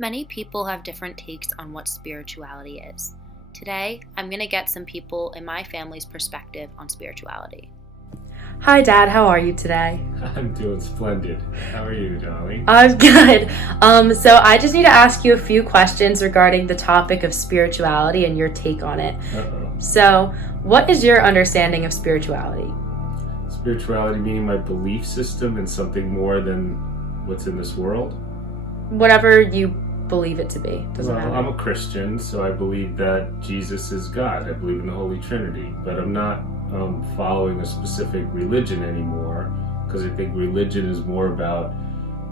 Many people have different takes on what spirituality is. Today, I'm going to get some people in my family's perspective on spirituality. Hi, Dad. How are you today? I'm doing splendid. How are you, darling? I'm good. So I just need to ask you a few questions regarding the topic of spirituality and your take on it. Uh-oh. So, what is your understanding of spirituality? Spirituality meaning my belief system in something more than what's in this world? Whatever you believe it to be. Doesn't matter. I'm a Christian, so I believe that Jesus is God. I believe in the Holy Trinity, but I'm not following a specific religion anymore, because I think religion is more about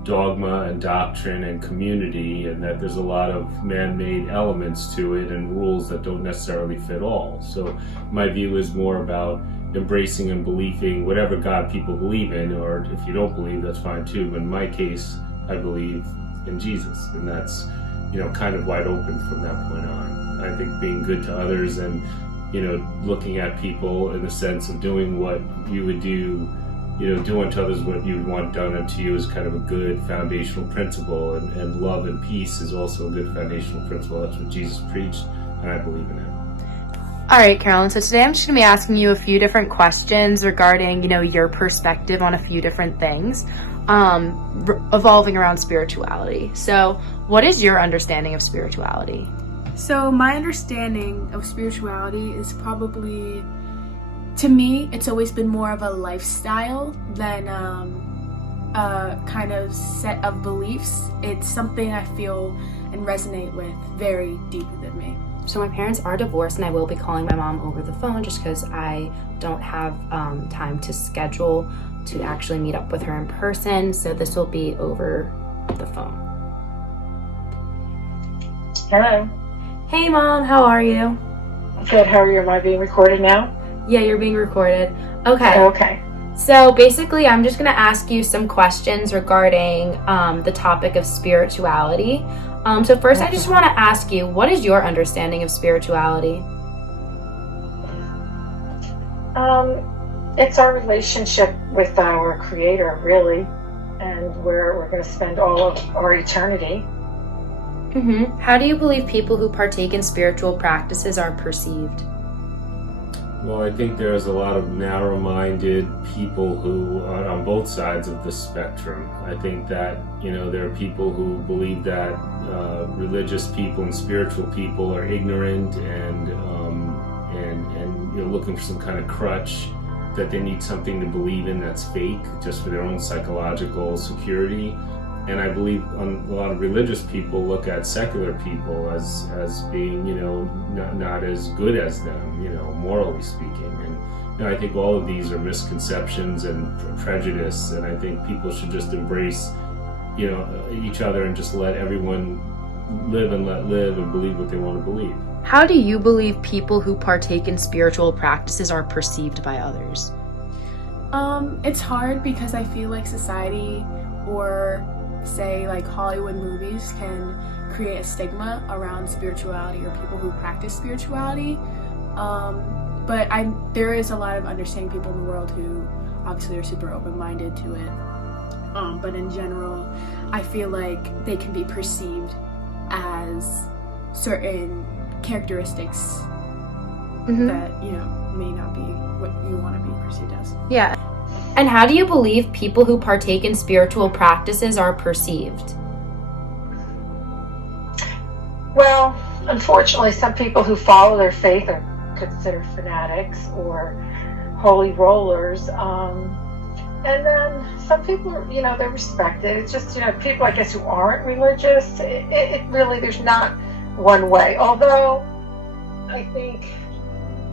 dogma and doctrine and community, and that there's a lot of man-made elements to it and rules that don't necessarily fit all. So my view is more about embracing and believing whatever God people believe in, or if you don't believe, that's fine too. But in my case, I believe in Jesus, and that's, kind of wide open from that point on. I think being good to others and, looking at people in the sense of doing what you would do, do unto others what you would want done unto you is kind of a good foundational principle, and love and peace is also a good foundational principle. That's what Jesus preached, and I believe in it. All right, Carolyn. So today I'm just going to be asking you a few different questions regarding, your perspective on a few different things, evolving around spirituality. So what is your understanding of spirituality? So my understanding of spirituality is probably, to me, it's always been more of a lifestyle than a kind of set of beliefs. It's something I feel and resonate with very deep within me. So my parents are divorced, and I will be calling my mom over the phone just because I don't have time to schedule to actually meet up with her in person. So this will be over the phone. Hello. Hey, Mom. How are you? Good. How are you? Am I being recorded now? Yeah, you're being recorded. Okay. Okay. So basically, I'm just going to ask you some questions regarding the topic of spirituality. So first, I just want to ask you, what is your understanding of spirituality? It's our relationship with our Creator, really, and where we're going to spend all of our eternity. Mm-hmm. How do you believe people who partake in spiritual practices are perceived? Well, I think there's a lot of narrow-minded people who are on both sides of the spectrum. I think that, there are people who believe that religious people and spiritual people are ignorant and looking for some kind of crutch, that they need something to believe in that's fake, just for their own psychological security. And I believe a lot of religious people look at secular people as being, not as good as them, morally speaking. And I think all of these are misconceptions and prejudice, and I think people should just embrace, each other and just let everyone live and let live and believe what they want to believe. How do you believe people who partake in spiritual practices are perceived by others? It's hard because I feel like society, or say like Hollywood movies, can create a stigma around spirituality or people who practice spirituality. But there is a lot of understanding people in the world who obviously are super open-minded to it. But in general, I feel like they can be perceived as certain characteristics that, may not be what you want to be perceived as. Yeah. And how do you believe people who partake in spiritual practices are perceived? Well, unfortunately, some people who follow their faith are considered fanatics or holy rollers. And then some people are, they're respected. It's just, people, I guess, who aren't religious, it really, there's not one way. Although I think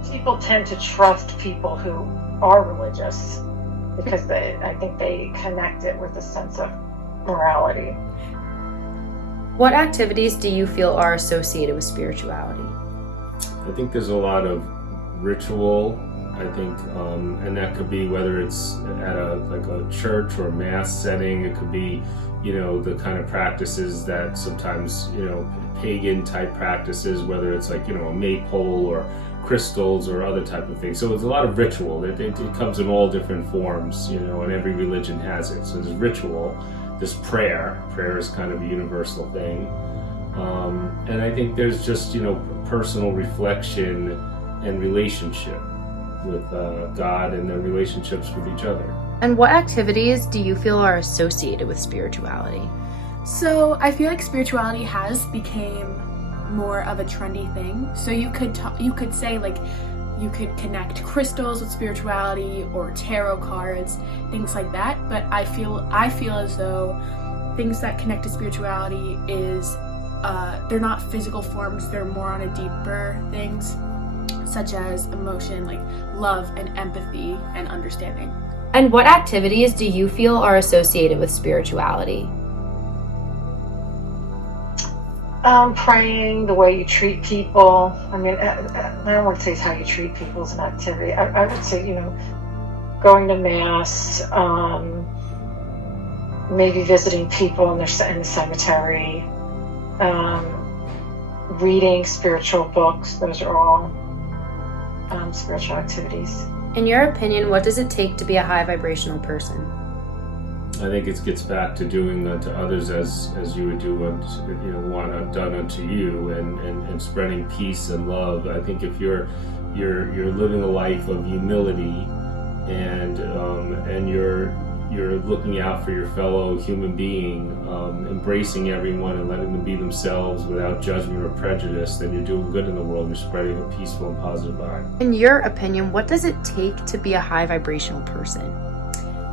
people tend to trust people who are religious, because I think they connect it with a sense of morality. What activities do you feel are associated with spirituality? I think there's a lot of ritual, I think, and that could be whether it's at a church or a mass setting. It could be, the kind of practices that sometimes, pagan type practices, whether it's like, a maypole or crystals or other type of things. So it's a lot of ritual. It comes in all different forms, and every religion has it. So there's ritual, there's prayer. Prayer is kind of a universal thing. And I think there's just, personal reflection and relationship with God and their relationships with each other. And what activities do you feel are associated with spirituality? So I feel like spirituality has become more of a trendy thing. So you could say like you could connect crystals with spirituality or tarot cards, things like that. But I feel as though things that connect to spirituality is they're not physical forms. They're more on a deeper things, such as emotion, like love and empathy and understanding. And what activities do you feel are associated with spirituality? Praying, the way you treat people. I mean, I don't want to say it's how you treat people as an activity. I would say, going to mass, maybe visiting people in the cemetery, reading spiritual books. Those are all spiritual activities. In your opinion, what does it take to be a high vibrational person? I think it gets back to doing unto others as you would do want done unto you, and spreading peace and love. I think if you're living a life of humility and you're looking out for your fellow human being, embracing everyone and letting them be themselves without judgment or prejudice, then you're doing good in the world. You're spreading a peaceful and positive vibe. In your opinion, what does it take to be a high vibrational person?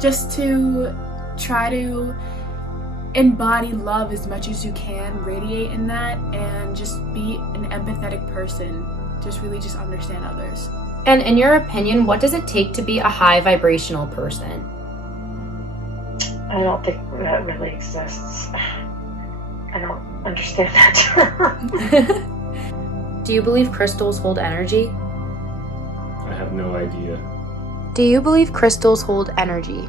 Just to try to embody love as much as you can, radiate in that, and just be an empathetic person. Just really just understand others. And in your opinion, what does it take to be a high vibrational person? I don't think that really exists. I don't understand that term. Do you believe crystals hold energy? I have no idea. Do you believe crystals hold energy?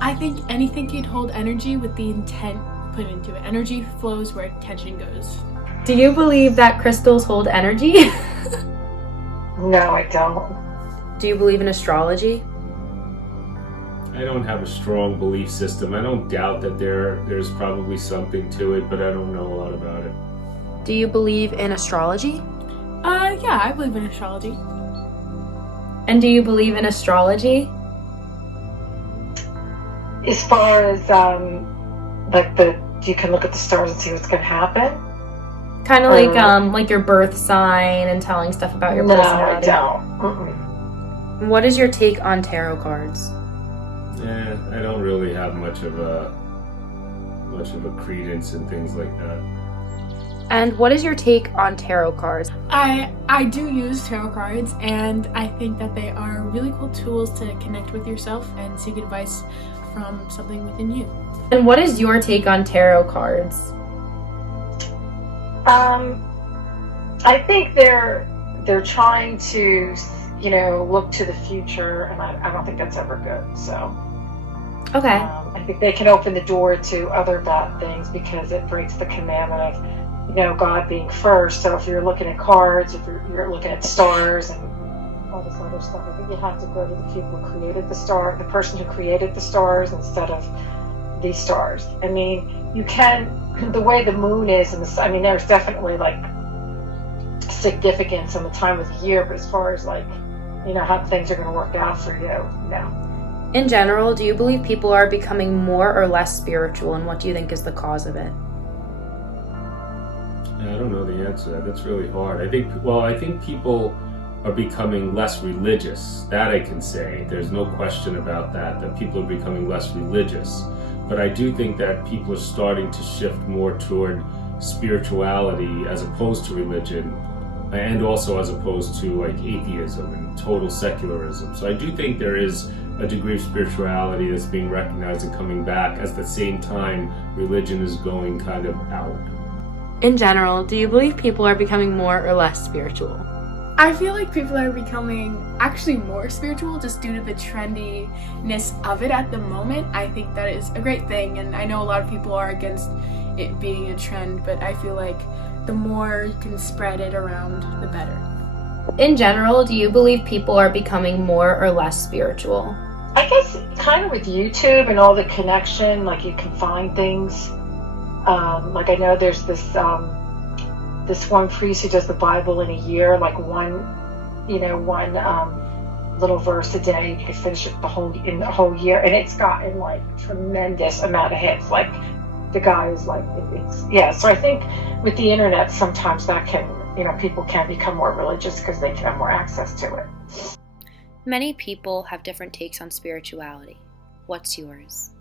I think anything can hold energy with the intent put into it. Energy flows where attention goes. Do you believe that crystals hold energy? No, I don't. Do you believe in astrology? I don't have a strong belief system. I don't doubt that there's probably something to it, but I don't know a lot about it. Do you believe in astrology? Yeah, I believe in astrology. And do you believe in astrology? As far as you can look at the stars and see what's going to happen. Kind of like your birth sign and telling stuff about your personality. No, I don't. Mm-mm. What is your take on tarot cards? I don't really have much of a credence in things like that. And what is your take on tarot cards? I do use tarot cards, and I think that they are really cool tools to connect with yourself and seek advice from something within you. And what is your take on tarot cards? I think they're trying to, look to the future, and I don't think that's ever good. So, okay. I think they can open the door to other bad things because it breaks the commandment of, God being first. So if you're looking at cards, if you're looking at stars and all this other stuff, I think you have to go to the people who created the person who created the stars instead of these stars. I mean, you can, the way the moon is, there's definitely significance on the time of the year, but as far as how things are going to work out for you, no. In general, do you believe people are becoming more or less spiritual, and what do you think is the cause of it? I don't know the answer to that. That's really hard. I think people are becoming less religious. That I can say. There's no question about that people are becoming less religious. But I do think that people are starting to shift more toward spirituality as opposed to religion, and also as opposed to atheism and total secularism. So I do think there is a degree of spirituality that's being recognized and coming back, at the same time religion is going kind of out. In general, do you believe people are becoming more or less spiritual? I feel like people are becoming actually more spiritual just due to the trendiness of it at the moment. I think that is a great thing, and I know a lot of people are against it being a trend, but I feel like the more you can spread it around, the better. In general, do you believe people are becoming more or less spiritual? I guess kind of with YouTube and all the connection, you can find things Like I know there's this this one priest who does the Bible in a year, like one little verse a day. He finish it in the whole year, and it's gotten like tremendous amount of hits. Like the guy is like, So I think with the internet, sometimes that can, people can become more religious because they can have more access to it. Many people have different takes on spirituality. What's yours?